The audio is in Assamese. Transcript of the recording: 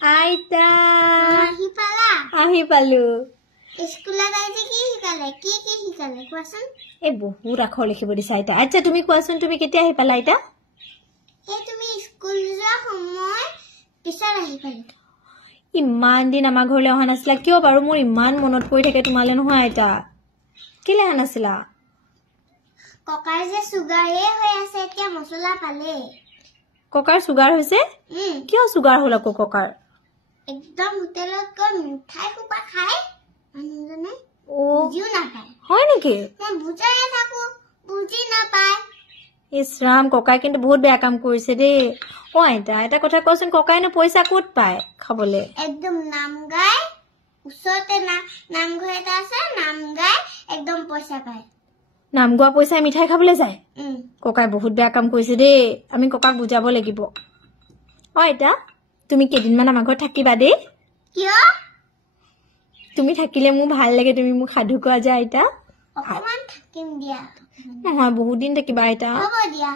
আইতা আহি পালো স্কুলত আজি কি শিকালে কোৱাচোন এই বহুত আখৰ লিখিব দিছে আইতা আচ্ছা তুমি কোৱাচোন তুমি কেতিয়া আহি পালা আইতা এই তুমি স্কুল যোৱা সময় পিছত আহি পালো ইমান দিন আমাৰ ঘৰলৈ অহা নাছিলা কিয় বাৰু মোৰ ইমান মনত পৰি থাকে তোমালে নহয় আইতা কেলে অহা নাছিলা ককাৰ যে চুগাৰে হৈ আছে এতিয়া মছলা পালে ককাৰ চুগাৰ হৈছে কিয় চুগাৰ হ'ল আকৌ ককাৰ একদম হোটেলত গৈ মিঠাই কোপা খায় মানুহজনে বুজিও নাপায় হয় নেকি মই বুজাই থাকো বুজি নাপায় ইছ ৰাম ককাই কিন্তু বহুত বেয়া কাম কৰিছে দেই আইতা এটা কথা কোৱাচোন ককাইনো পইচা ক'ত পায় খাবলৈ একদম নাম গায় ওচৰতে নামঘৰ এটা আছে নাম গায় একদম পইচা পায় নাম গোৱা পইচা মিঠাই খাবলৈ যায় ককাই বহুত বেয়া কাম কৰিছে দেই আমি ককাক বুজাব লাগিব আইতা তুমি কেইদিনমান আমাৰ ঘৰত থাকিবা দেই কিয় তুমি থাকিলে মোৰ ভাল লাগে তুমি মোক সাধু কোৱা যে আইতা অকমান থাকিম দিয়া নহয় বহুত দিন থাকিবা আইতা হ'ব দিয়া